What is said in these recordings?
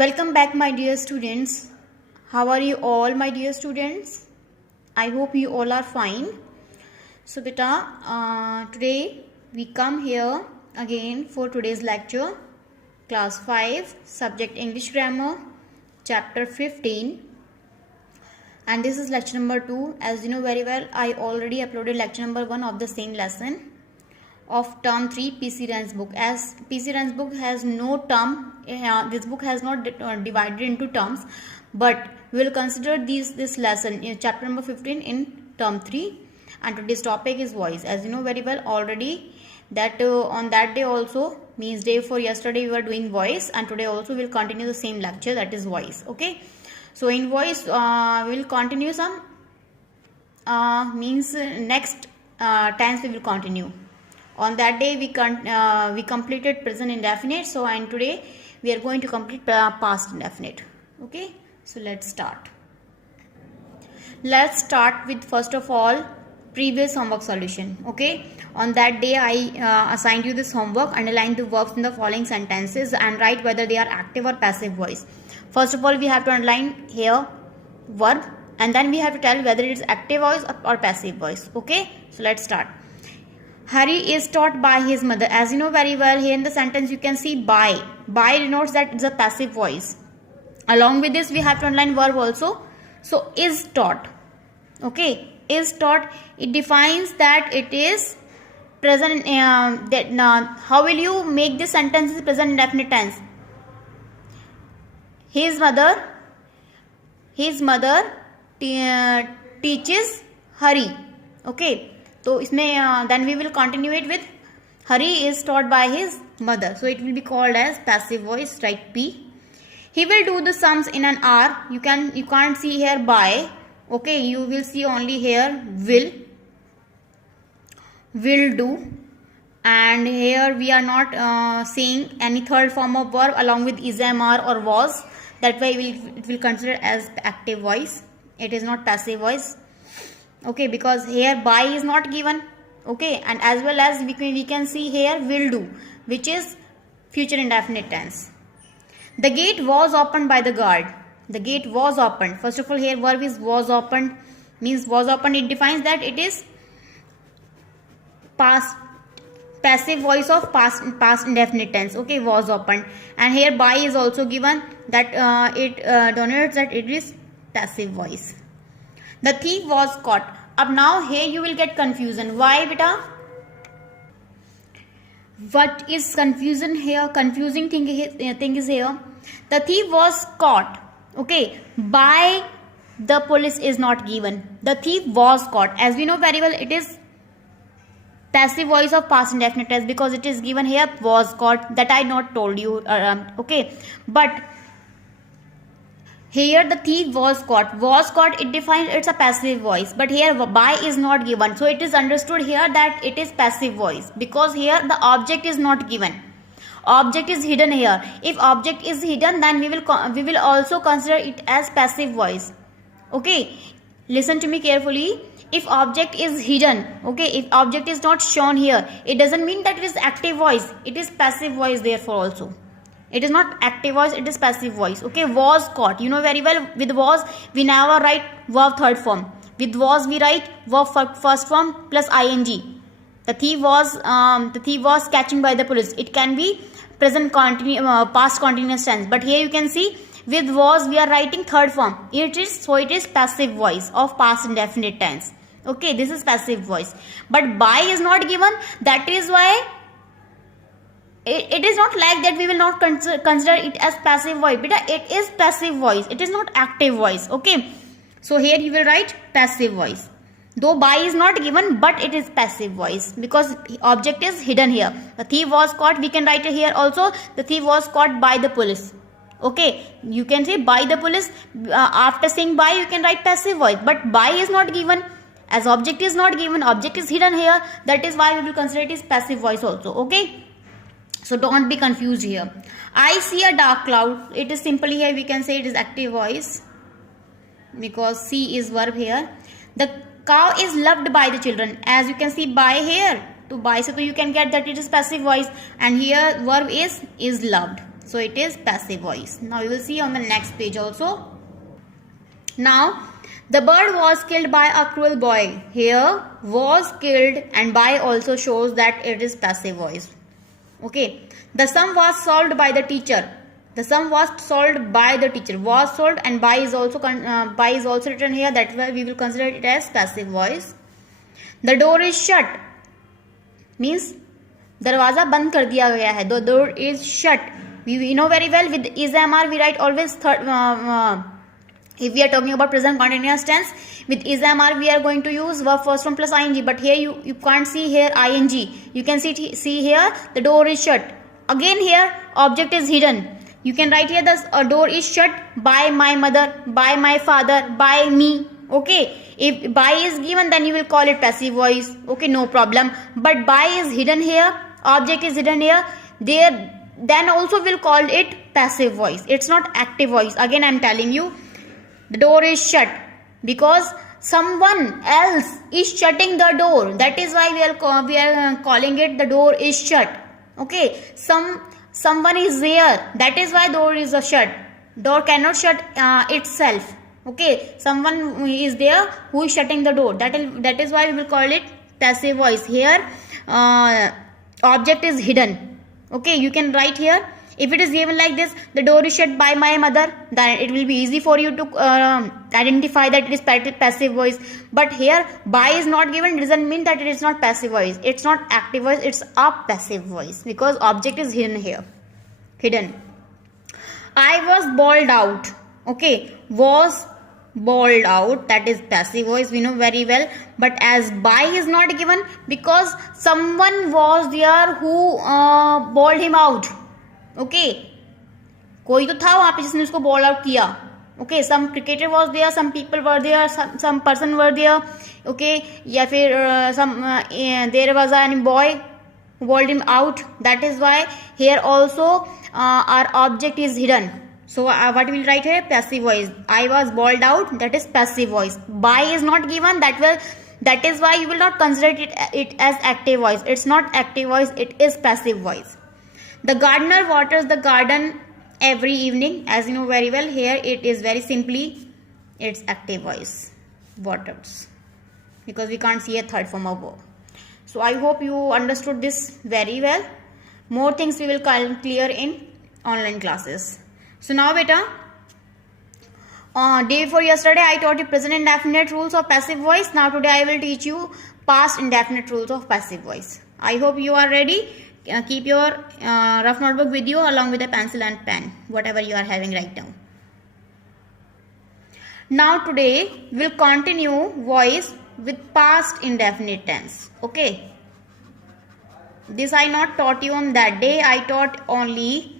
Welcome back, my dear students. How are you all, my dear students? I hope you all are fine. So beta, today we come here again for today's lecture, class 5, subject English grammar, chapter 15, and this is lecture number 2. As you know very well, I already uploaded lecture number 1 of the same lesson of term 3 PC Ran's book. As PC Ran's book has no term, this book has not divided into terms, but we will consider this lesson in chapter number 15 in term 3, and today's topic is voice. As you know very well already that on that day also, means day for yesterday we were doing voice, and today also we will continue the same lecture, that is voice. Okay, so in voice we will continue some means next tense we will continue. On that day we completed present indefinite, so and today we are going to complete past indefinite. Okay, so let's start. Let's start with first of all previous homework solution. Okay, on that day I assigned you this homework. Underline the verbs in the following sentences and write whether they are active or passive voice. First of all, we have to underline here verb, and then we have to tell whether it is active voice or passive voice. Okay, so let's start. Hari is taught by his mother. As you know very well, here in the sentence you can see by. By denotes that it's a passive voice. Along with this, we have to underline verb also. So, is taught. Okay, is taught. It defines that it is present. How will you make this sentence is present indefinite tense? His mother teaches Hari. Okay. तो इसमें then we will continue it with Hari is taught by his mother. So it will be called as passive voice. Write P. He will do the sums in an hour. You can't see here by. Okay, you will see only here will do, and here we are not seeing any third form of verb along with is, am, are or was. That way it will consider as active voice. It is not passive voice. Okay, because here by is not given. Okay, and as well as we can see here will do, which is future indefinite tense. The gate was opened by the guard. The gate was opened. First of all, here verb is was opened, means was opened. It defines that it is passive voice of past indefinite tense. Okay, was opened, and here by is also given, that it denotes that it is passive voice. The thief was caught. Up now here you will get confusion. Why, beta? What is confusion here? Confusing thing is here. The thief was caught. Okay, by the police is not given. The thief was caught. As we know very well, it is passive voice of past indefinite tense because it is given here was caught. That I not told you. Okay, but here the thief was caught. Was caught, it defines it's a passive voice. But here by is not given. So it is understood here that it is passive voice. Because here the object is not given. Object is hidden here. If object is hidden, then we will also consider it as passive voice. Okay. Listen to me carefully. If object is hidden, okay, if object is not shown here, it doesn't mean that it is active voice. It is passive voice therefore also. It is not active voice, it is passive voice. Okay, was caught. You know very well, with was, we never write verb third form. With was, we write verb first form plus ing. The thief was catching by the police. It can be present past continuous tense. But here you can see, with was, we are writing third form. It is passive voice of past indefinite tense. Okay, this is passive voice. But by is not given. That is why it is not like that we will not consider it as passive voice. But it is passive voice. It is not active voice. Okay. So here you will write passive voice. Though by is not given, but it is passive voice because object is hidden here. The thief was caught. We can write it here also. The thief was caught by the police. Okay. You can say by the police. After saying by, you can write passive voice. But by is not given. As object is not given, object is hidden here. That is why we will consider it as passive voice also. Okay. So don't be confused here. I see a dark cloud. It is simply here we can say it is active voice because see is verb here. The cow is loved by the children. As you can see by here to by, so you can get that it is passive voice, and here verb is loved. So it is passive voice. Now you will see on the next page also. Now the bird was killed by a cruel boy. Here was killed and by also shows that it is passive voice. Okay. The sum was solved by the teacher. The sum was solved by the teacher. Was solved and by is also written here. That's why we will consider it as passive voice. The door is shut. Means दरवाजा बंद कर दिया गया है. The door is shut. We know very well with is MR we write always if we are talking about present continuous tense, with is MR we are going to use verb first form plus ing, but here you can't see here ing. You can see here the door is shut. Again here object is hidden. You can write here the door is shut by my mother, by my father, by me. Okay, if by is given then you will call it passive voice. Okay, no problem. But by is hidden here, object is hidden here, there then also will call it passive voice. It's not active voice. Again I am telling you, the door is shut because someone else is shutting the door. That is why we are calling it the door is shut. Okay, someone is there. That is why door is a shut. Door cannot shut itself. Okay, someone is there who is shutting the door. That is why we will call it passive voice. Here object is hidden. Okay, you can write here. If it is given like this, the door is shut by my mother, then it will be easy for you to identify that it is passive voice. But here by is not given, doesn't mean that it is not passive voice. It's not active voice, it's a passive voice because object is hidden here. Hidden. I was bawled out. Okay, was bawled out, that is passive voice, we know very well. But as by is not given because someone was there who bawled him out. Okay, कोई तो था वहां पे जिसने उसको ball out किया. Okay, some cricketer was there, some people were there, some person were there. Okay, या फिर there was a boy who bawled him out. That is why here also our object is hidden. So what we will write here? Passive voice. I was bawled out, that is passive voice. By is not given, that is why you will not consider it as active voice. It's not active voice, it is passive voice. The gardener waters the garden every evening. As you know very well, here it is very simply, it's active voice. Waters. Because we can't see a third form of verb. So I hope you understood this very well. More things we will clear in online classes. So now beta, day before yesterday I taught you present indefinite rules of passive voice. Now today I will teach you past indefinite rules of passive voice. I hope you are ready. Keep your rough notebook with you along with a pencil and pen, whatever you are having right now. Now today we will continue voice with past indefinite tense. Okay. This I not taught you on that day. I taught only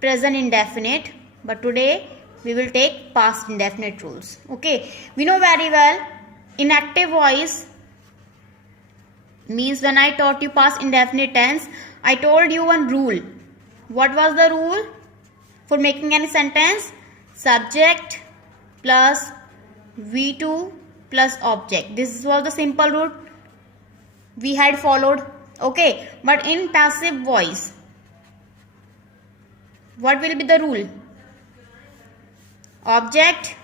present indefinite, but today we will take past indefinite rules. Okay, we know very well inactive voice means when I taught you past indefinite tense, I told you one rule. What was the rule for making any sentence? Subject plus V2 plus object. This was the simple rule we had followed. Okay, but in passive voice, what will be the rule? Object.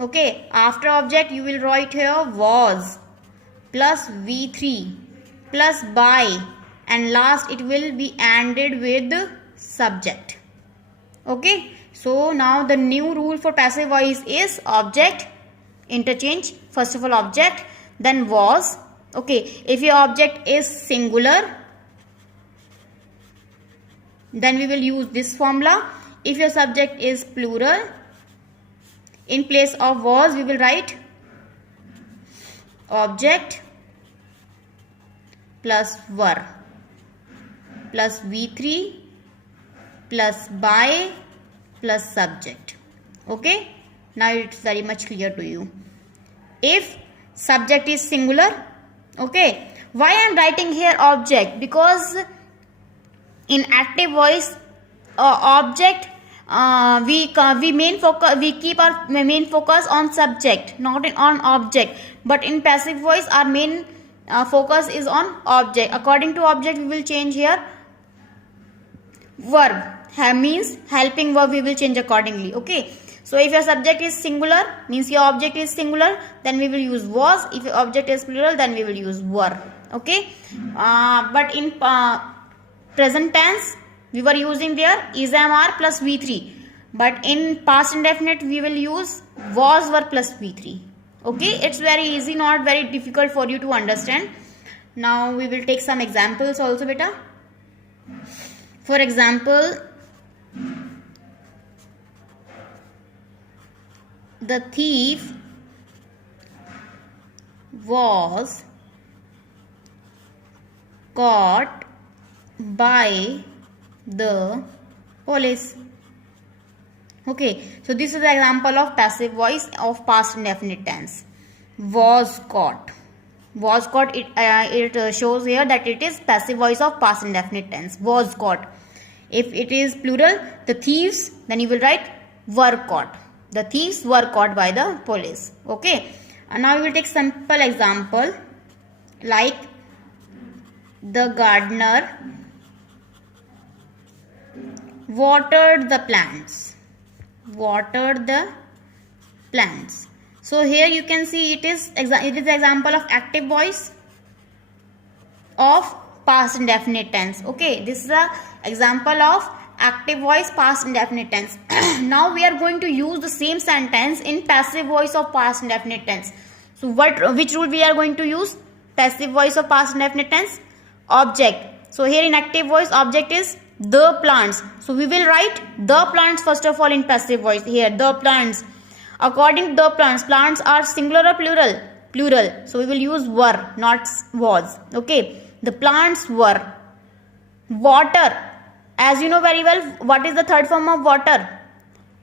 Okay, after object you will write here was plus V3 plus by, and last it will be ended with subject. Okay, so now the new rule for passive voice is object, interchange, first of all object, then was. Okay, if your object is singular, then we will use this formula. If your subject is plural, in place of was we will write object plus were plus V3 plus by plus subject. Okay, now it's very much clear to you. If subject is singular, okay, why I am writing here object? Because in active voice object we keep our main focus on subject, not on object. But in passive voice our main focus is on object. According to object we will change here verb. Have means helping verb, we will change accordingly. Okay. So if your subject is singular, means your object is singular, then we will use was. If your object is plural, then we will use were. Okay. But in present tense, we were using there is, am, are plus V3. But in past indefinite, we will use was, were plus V3. Okay. It's very easy, not very difficult for you to understand. Now we will take some examples also, beta. For example, the thief was caught by the police. Okay, so this is the example of passive voice of past indefinite tense. Was caught. Was caught, it shows here that it is passive voice of past indefinite tense. Was caught. If it is plural, the thieves, then you will write were caught. The thieves were caught by the police. Okay. And now we will take simple example like the gardener watered the plants. Watered the plants. So here you can see it is the example of active voice of past indefinite tense. Okay, this is the example of active voice past indefinite tense. Now we are going to use the same sentence in passive voice of past indefinite tense. So which rule we are going to use? Passive voice of past indefinite tense, object. So here in active voice, object is the plants. So we will write the plants first of all in passive voice. Here the plants. According to the plants, plants are singular or plural? Plural. So we will use were, not was. Okay. The plants were. Water. As you know very well, what is the third form of water?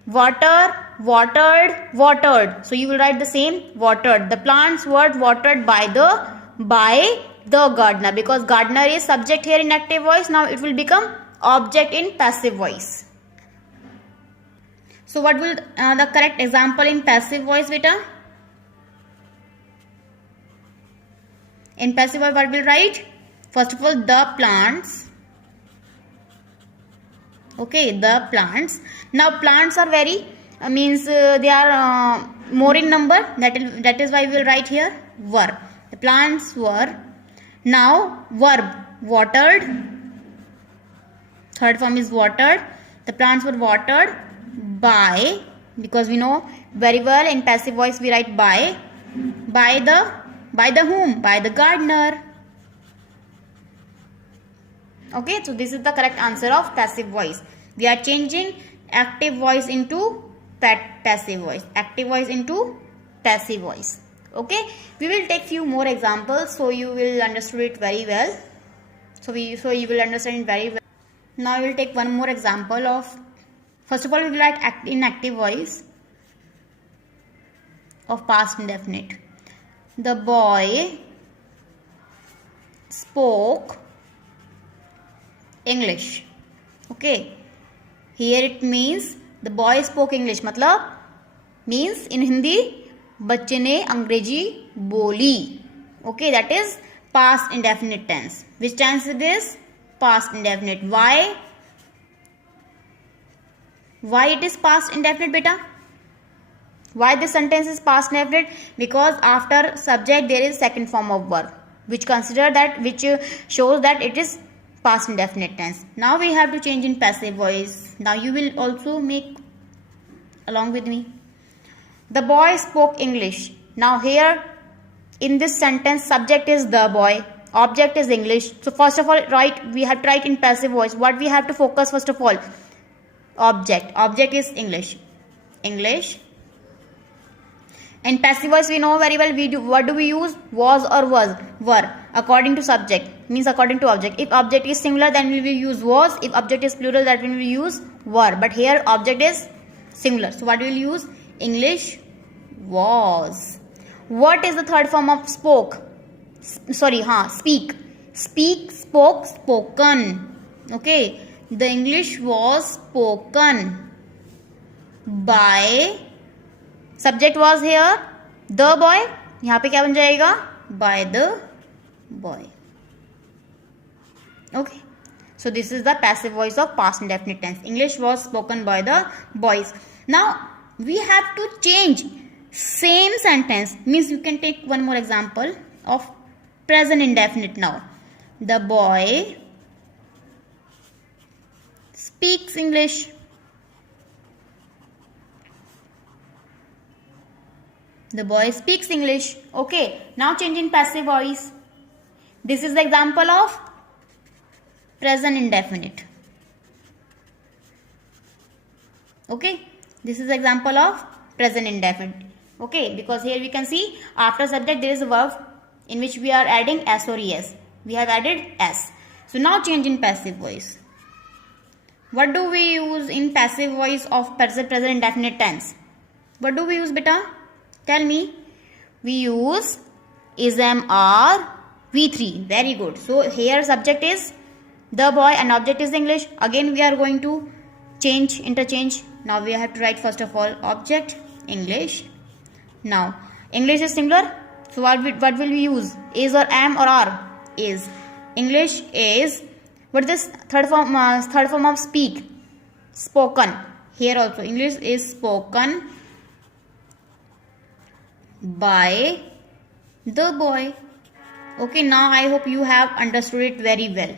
Water, watered, watered. So you will write the same, watered. The plants were watered by the gardener, because gardener is subject here in active voice. Now it will become object in passive voice. So what will the correct example in passive voice, beta? In passive voice, what will write? First of all, the plants. Okay, the plants. Now plants are very they are more in number. That is why we will write here were. The plants were. Now verb, watered. Third form is watered. The plants were watered by, because we know very well in passive voice we write by the whom? By the gardener. Okay, so this is the correct answer of passive voice. We are changing active voice into passive voice. Active voice into passive voice. Okay, we will take few more examples so you will understand it very well. So you will understand it very well. Now we will take one more example of, first of all we will write in active voice of past indefinite. The boy spoke English. Okay, here it means the boy spoke English. मतलब means in Hindi बच्चे ने अंग्रेजी बोली. Okay, that is past indefinite tense. Which tense is this? Past indefinite. Why it is past indefinite, beta? Why this sentence is past indefinite? Because after subject there is second form of verb, which shows that it is past indefinite tense. Now we have to change in passive voice. Now you will also make along with me. The boy spoke English. Now here in this sentence subject is the boy, object is English. So first of all we have to write in passive voice. What we have to focus first of all? Object is English. In passive voice we know very well what do we use? Was or were. According to subject means according to object. If object is singular then we will use was. If object is plural that we will use were. But here object is singular. So what we will use? English was. What is the third form of spoke? Speak. Speak, spoke, spoken. Okay. The English was spoken by, subject was here the boy. यहाँ पे क्या बन जाएगा? By the boy. Okay. So this is the passive voice of past indefinite tense. English was spoken by the boys. Now we have to change same sentence. Means you can take one more example of present indefinite now. The boy speaks English. The boy speaks English. Okay, now change in passive voice. This is the example of present indefinite. Okay, this is the example of present indefinite. Okay, because here we can see after subject there is a verb in which we are adding s or es. We have added s. So now change in passive voice. What do we use in passive voice of present indefinite tense? What do we use, beta? Tell me. We use is, am, are, V3. Very good. So here subject is the boy and object is English. Again we are going to interchange. Now we have to write first of all object English. Now English is singular. So what will we use? Is or am or are? Is. English is. What is this? Third form of speak. Spoken. Here also English is spoken by the boy. Okay, now I hope you have understood it very well.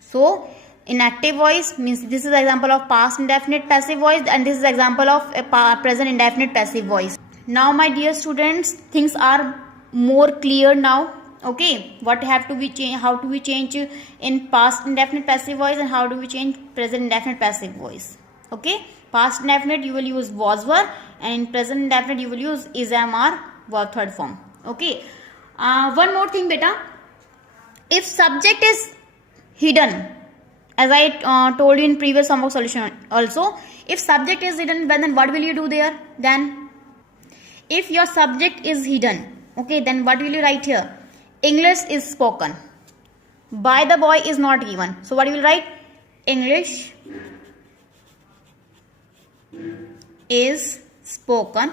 So inactive voice means this is the example of past indefinite passive voice, and this is the example of a present indefinite passive voice. Now my dear students, things are more clear now. Okay, what have to be change? How do we change in past indefinite passive voice, and how do we change present indefinite passive voice? Okay, past indefinite you will use was, were, and in present indefinite you will use is, am, are, verb third form. Okay, one more thing, beta. If subject is hidden, as I told you in previous homework solution also, if subject is hidden, then what will you do there? Then if your subject is hidden, okay, then what will you write here? English is spoken by the boy is not given. So what you will write? English is spoken.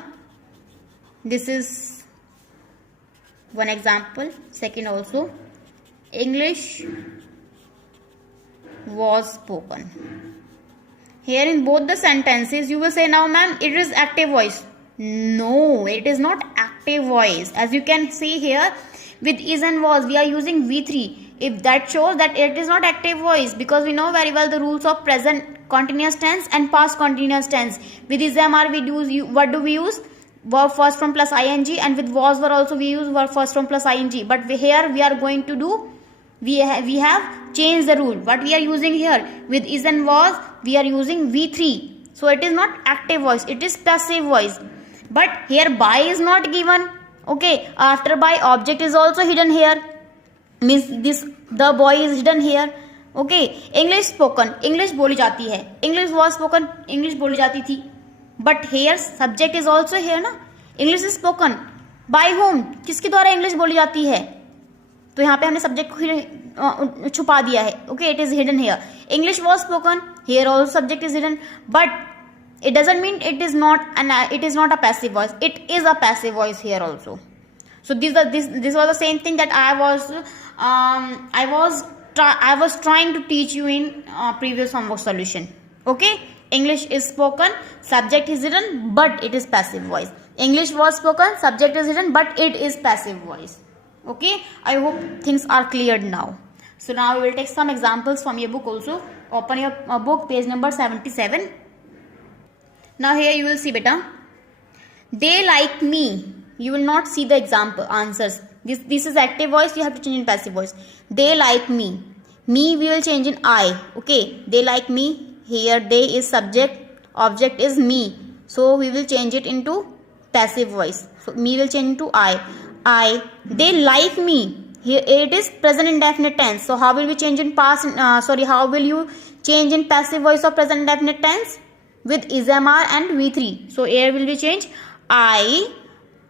This is one example. Second also, English was spoken. Here in both the sentences you will say, now ma'am, it is active voice. No, it is not active voice. As you can see here, with is and was we are using V3. If that shows that it is not active voice, because we know very well the rules of present continuous tense and past continuous tense. With is, am, are we do what do we use? Verb first from plus ing, and with was, were also we use verb first from plus ing. But here we are going to do, we have changed the rule. What we are using here with is and was, we are using V3. So it is not active voice, it is passive voice. But here by is not given. Okay, after by object is also hidden here. Means this the boy is hidden here. Okay, English spoken, English बोली जाती है. English was spoken, English बोली जाती थी. But here subject is also here ना. English is spoken by whom? किसके द्वारा English बोली जाती है? तो यहाँ पे हमने सब्जेक्ट को छुपा दिया है. Okay, it is hidden here. English was spoken, here also subject is hidden. But it doesn't mean it is not a passive voice. It is a passive voice here also. So this was the same thing that I was trying to teach you in previous homework solution. Okay, English is spoken, subject is hidden, but it is passive voice. English was spoken, subject is hidden, but it is passive voice. Okay, I hope things are cleared now. So now we will take some examples from your book also. Open your book, page number 77. Now here you will see, beta, they like me. You will not see the example answers. This is active voice, you have to change in passive voice. They like me. Me we will change in I. Okay, they like me. Here they is subject, object is me. So we will change it into passive voice. So me will change into I. They like me. Here it is present indefinite tense. So how will we change in how will you change in passive voice of present indefinite tense? With is, am, are and V3. So here will be changed. I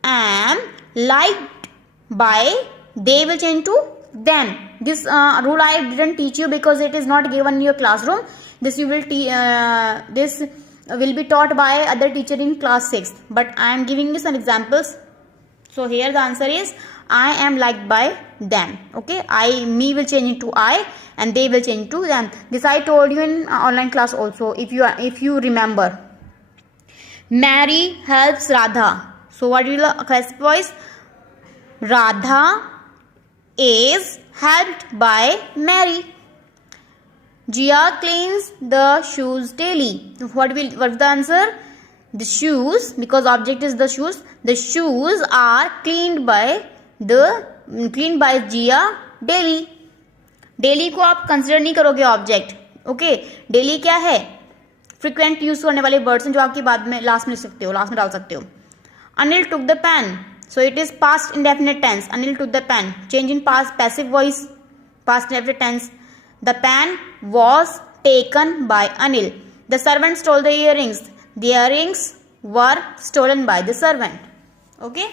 am liked by, they will change to them. This rule I didn't teach you because it is not given in your classroom. This will be taught by other teacher in class 6th. But I am giving you some examples So here the answer is I am liked by them. Okay, me will change into I and they will change to them. This I told you in online class also. If you remember, Mary helps Radha. So what will the passive voice? Radha is helped by Mary. Jia cleans the shoes daily. What is the answer? The shoes, because object is the shoes. The shoes are cleaned by Jia daily. Daily को आप consider नहीं करोगे object. Okay, daily क्या है? Frequent use करने वाले words हैं जो आपकी बाद में लास्ट में डाल सकते हो. Anil took the pen. So it is past indefinite tense. Anil took the pen. Change in past passive voice. Past indefinite tense. The pen was taken by Anil. The servant stole the earrings. The earrings were stolen by the servant. Okay.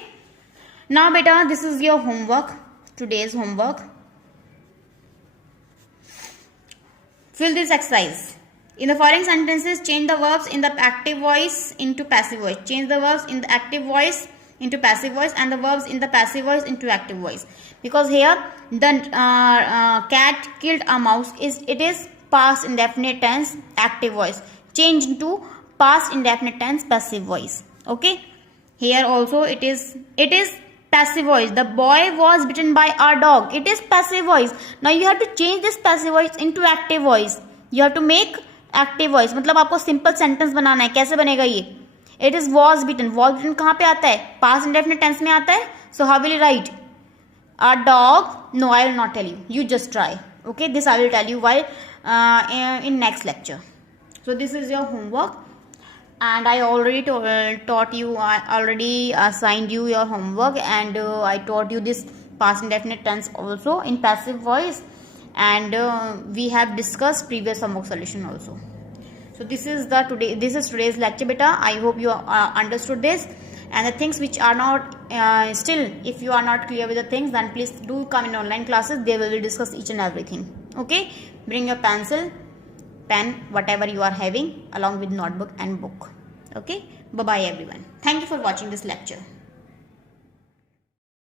Now beta, this is your homework. Today's homework. Fill this exercise. In the following sentences, change the verbs in the active voice into passive voice. Change the verbs in the active voice into passive voice and the verbs in the passive voice into active voice. Because here the cat killed a mouse it is past indefinite tense active voice. Change into past indefinite tense passive voice. Okay. Here also it is passive voice. The boy was bitten by a dog. It is passive voice. Now you have to change this passive voice into active voice. You have to make active voice. मतलब आपको simple sentence बनाना है. कैसे बनेगा ये? It is was bitten. Was bitten कहाँ पे आता है? Past indefinite tense में आता है. So how will you write? A dog. No, I will not tell you. You just try. Okay, this I will tell you while in next lecture. So this is your homework, and I already taught you. I already assigned you your homework, and I taught you this past indefinite tense also in passive voice, and we have discussed previous homework solution also. So this is today's lecture beta. I hope you understood this, and the things which are not still, if you are not clear with the things, then please do come in online classes. They will discuss each and everything. Okay, bring your pencil, pen, whatever you are having, along with notebook and book. Okay, bye bye everyone. Thank you for watching this lecture.